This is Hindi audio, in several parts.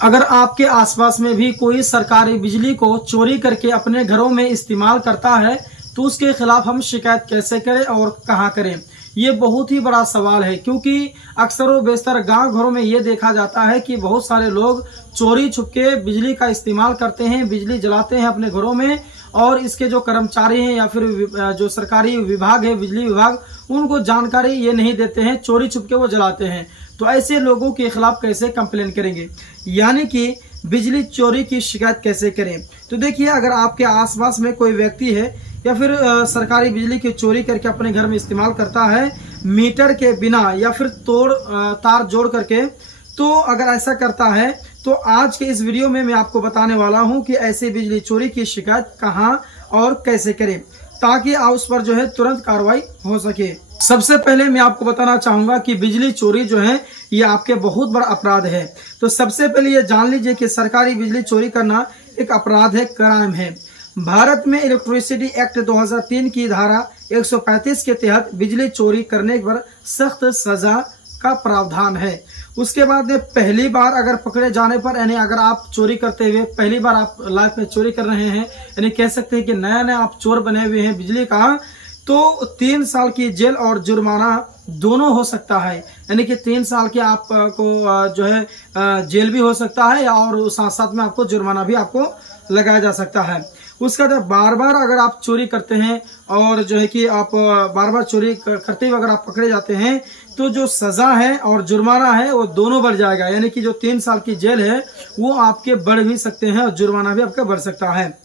अगर आपके आसपास में भी कोई सरकारी बिजली को चोरी करके अपने घरों में इस्तेमाल करता है तो उसके खिलाफ हम शिकायत कैसे करें और कहां करें, ये बहुत ही बड़ा सवाल है। क्योंकि अक्सर व बेशतर गांव घरों में ये देखा जाता है कि बहुत सारे लोग चोरी छुपके बिजली का इस्तेमाल करते हैं, बिजली जलाते हैं अपने घरों में, और इसके जो कर्मचारी हैं या फिर जो सरकारी विभाग है, बिजली विभाग, उनको जानकारी ये नहीं देते हैं, चोरी छुपके वो जलाते हैं। तो ऐसे लोगों के खिलाफ कैसे कंप्लेन करेंगे, यानी कि बिजली चोरी की शिकायत कैसे करें। तो देखिए, अगर आपके आसपास में कोई व्यक्ति है या फिर सरकारी बिजली की चोरी करके अपने घर में इस्तेमाल करता है मीटर के बिना या फिर तार जोड़ करके, तो अगर ऐसा करता है तो आज के इस वीडियो में मैं आपको बताने वाला हूं कि ऐसे बिजली चोरी की शिकायत कहां और कैसे करें, ताकि उस पर जो है तुरंत कार्रवाई हो सके। सबसे पहले मैं आपको बताना चाहूंगा कि बिजली चोरी जो है ये आपके बहुत बड़ा अपराध है। तो सबसे पहले ये जान लीजिए कि सरकारी बिजली चोरी करना एक अपराध है, क्राइम है। भारत में इलेक्ट्रिसिटी एक्ट 2003 की धारा 135 के तहत बिजली चोरी करने पर सख्त सजा का प्रावधान है। उसके बाद में पहली बार अगर पकड़े जाने पर, यानी अगर आप चोरी करते हुए पहली बार आप लाइफ में चोरी कर रहे हैं, यानी कह सकते हैं कि नया नया आप चोर बने हुए हैं बिजली का, तो 3 साल की जेल और जुर्माना दोनों हो सकता है। यानी कि 3 साल के आपको जो है जेल भी हो सकता है और साथ साथ में आपको जुर्माना भी आपको लगाया जा सकता है। उसके बाद बार बार अगर आप चोरी करते हैं और जो है कि आप बार बार चोरी करते हुए अगर आप पकड़े जाते हैं तो जो सजा है और जुर्माना है वो दोनों बढ़ जाएगा। यानी कि जो 3 साल की जेल है वो आपके बढ़ भी सकते हैं और जुर्माना भी आपका बढ़ सकता है।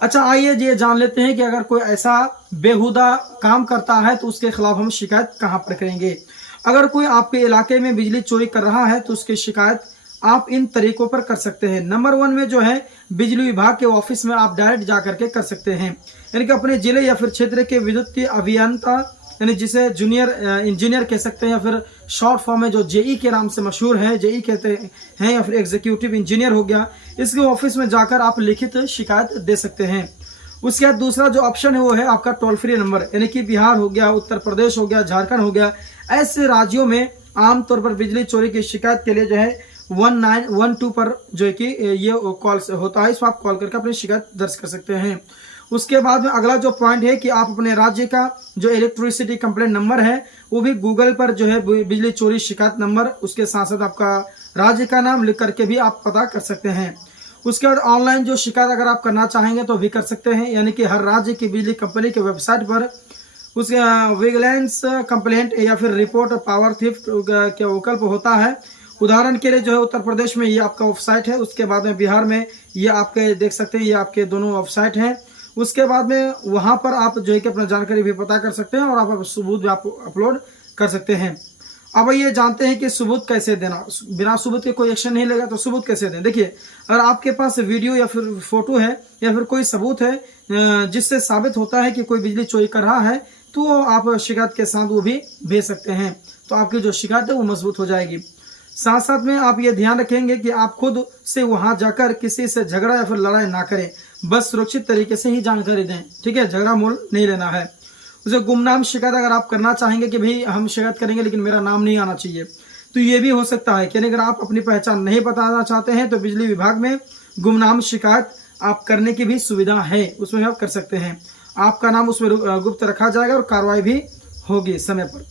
अच्छा, आइए ये जान लेते हैं कि अगर कोई ऐसा बेहुदा काम करता है तो उसके खिलाफ हम शिकायत कहां पर करेंगे। अगर कोई आपके इलाके में बिजली चोरी कर रहा है तो उसकी शिकायत आप इन तरीकों पर कर सकते हैं। नंबर 1 में जो है बिजली विभाग के ऑफिस में आप डायरेक्ट जा करके कर सकते हैं। यानी कि अपने जिले या फिर क्षेत्र के विद्युतीय अभियंता, यानी जिसे जूनियर इंजीनियर कह सकते हैं या फिर शॉर्ट फॉर्म में जो जेई के नाम से मशहूर है, जेई कहते हैं, या फिर एग्जीक्यूटिव इंजीनियर हो गया, इसके ऑफिस में जाकर आप लिखित शिकायत दे सकते हैं। उसके बाद दूसरा जो ऑप्शन है वो है आपका टोल फ्री नंबर, यानी कि बिहार हो गया, उत्तर प्रदेश हो गया, झारखंड हो गया, ऐसे राज्यों में आमतौर पर बिजली चोरी की शिकायत के लिए जो है 1912 पर जो है कि ये कॉल होता है, इसको आप कॉल करके अपनी शिकायत दर्ज कर सकते हैं। उसके बाद में अगला जो पॉइंट है कि आप अपने राज्य का जो इलेक्ट्रिसिटी कंप्लेंट नंबर है वो भी गूगल पर जो है बिजली चोरी शिकायत नंबर, उसके साथ साथ आपका राज्य का नाम लिख करके भी आप पता कर सकते हैं। उसके बाद ऑनलाइन जो शिकायत अगर आप करना चाहेंगे तो भी कर सकते हैं, यानी कि हर राज्य की बिजली कंपनी के वेबसाइट पर उसके विजिलेंस कंप्लेंट या फिर रिपोर्ट पावर थीफ्ट के विकल्प होता है। उदाहरण के लिए जो है उत्तर प्रदेश में ये आपका वेबसाइट है, उसके बाद में बिहार में ये आपके देख सकते हैं, ये आपके दोनों वेबसाइट हैं। उसके बाद में वहां पर आप जो है कि अपना जानकारी भी पता कर सकते हैं और आप सबूत भी आप अपलोड कर सकते हैं। अब ये जानते हैं कि सबूत कैसे देना, बिना सबूत के कोई एक्शन नहीं लेगा, तो सबूत कैसे दें। देखिए, अगर आपके पास वीडियो या फिर फोटो है या फिर कोई सबूत है जिससे साबित होता है कि कोई बिजली चोरी कर रहा है, तो आप शिकायत के साथ वो भी भेज सकते हैं, तो आपकी जो शिकायत है वो मजबूत हो जाएगी। साथ साथ में आप ये ध्यान रखेंगे कि आप खुद से वहां जाकर किसी से झगड़ा या फिर लड़ाई ना करें, बस सुरक्षित तरीके से ही जानकारी दें, ठीक है, झगड़ा मोल नहीं लेना है। उसे गुमनाम शिकायत अगर आप करना चाहेंगे कि भाई हम शिकायत करेंगे लेकिन मेरा नाम नहीं आना चाहिए, तो ये भी हो सकता है कि अगर आप अपनी पहचान नहीं बताना चाहते हैं तो बिजली विभाग में गुमनाम शिकायत आप करने की भी सुविधा है, उसमें आप कर सकते हैं। आपका नाम उसमें गुप्त रखा जाएगा और कार्रवाई भी होगी समय पर।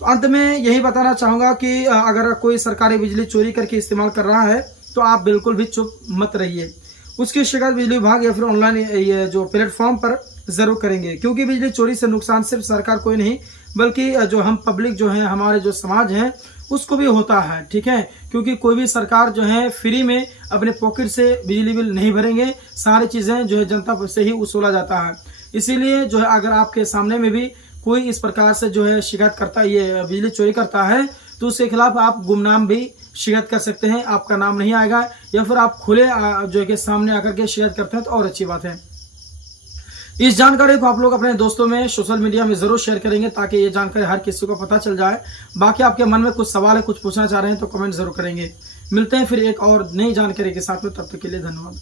तो अंत में यही बताना चाहूंगा कि अगर कोई सरकारी बिजली चोरी करके इस्तेमाल कर रहा है तो आप बिल्कुल भी चुप मत रहिए, उसकी शिकायत बिजली विभाग या फिर ऑनलाइन ये जो प्लेटफॉर्म पर जरूर करेंगे। क्योंकि बिजली चोरी से नुकसान सिर्फ सरकार कोई नहीं बल्कि जो हम पब्लिक जो है, हमारे जो समाज है, उसको भी होता है, ठीक है। क्योंकि कोई भी सरकार जो है फ्री में अपने पॉकेट से बिजली बिल नहीं भरेंगे, सारी चीजें जो है जनता से ही वसूला जाता है। इसीलिए जो है अगर आपके सामने में भी कोई इस प्रकार से जो है शिकायत करता है, ये बिजली चोरी करता है, तो उसके खिलाफ आप गुमनाम भी शिकायत कर सकते हैं, आपका नाम नहीं आएगा, या फिर आप खुले जो है कि सामने आकर के शिकायत करते हैं तो और अच्छी बात है। इस जानकारी को आप लोग अपने दोस्तों में सोशल मीडिया में जरूर शेयर करेंगे ताकि ये जानकारी हर किसी को पता चल जाए। बाकी आपके मन में कुछ सवाल है, कुछ पूछना चाह रहे हैं तो कमेंट जरूर करेंगे। मिलते हैं फिर एक और नई जानकारी के साथ में, तब तक के लिए धन्यवाद।